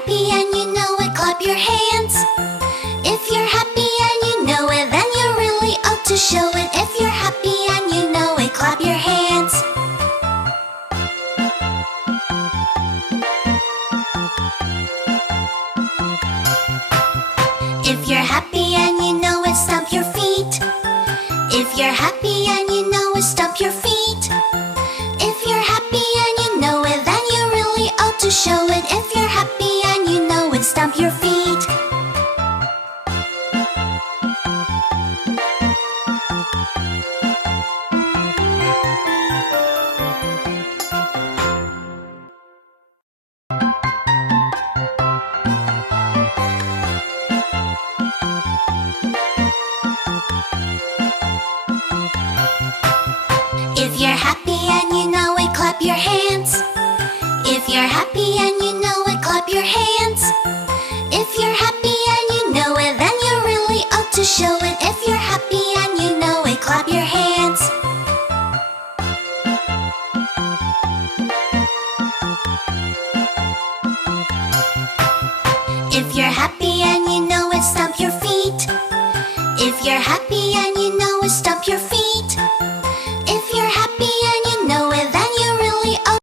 happy and you know it, clap your hands. If you're happy and you know it, then you really ought to show it. If you're happy and you know it, clap your hands. If you're happy and you know it, stomp your feet. If you're happy and you know it, stomp your feet. If you're happy and you know it, then you really ought to show it. If you're happy and you know it, stomp your feet. If you're happy and you know it, clap your hands. If you're happy and you know it, clap your hands. If you're happy and you know it, then you really ought to show it. If you're happy and you know it, clap your hands. If you're happy and you know it, stomp your feet. If you're happy and you